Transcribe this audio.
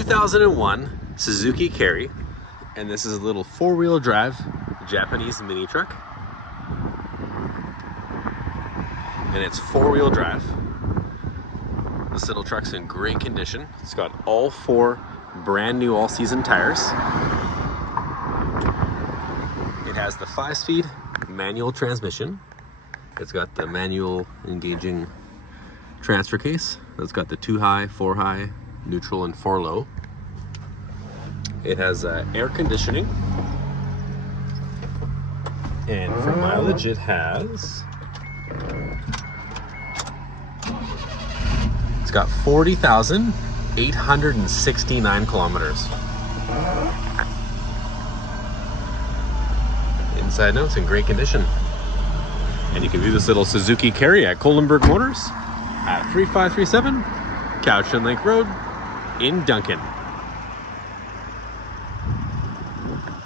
2001 Suzuki Carry, and this is a little four-wheel drive Japanese mini truck, and it's four-wheel drive. This little truck's in great condition. It's got all four brand new all-season tires. It has the 5-speed manual transmission. It's got the manual engaging transfer case. It's got the 2 high, 4 high, neutral, and 4 low. It has air conditioning. And for mileage, it has... It's got 40,869 kilometers. Inside now, it's in great condition. And you can view this little Suzuki Carry at KOLENBERG Motors at 3537 Couch and Lake Road in Duncan.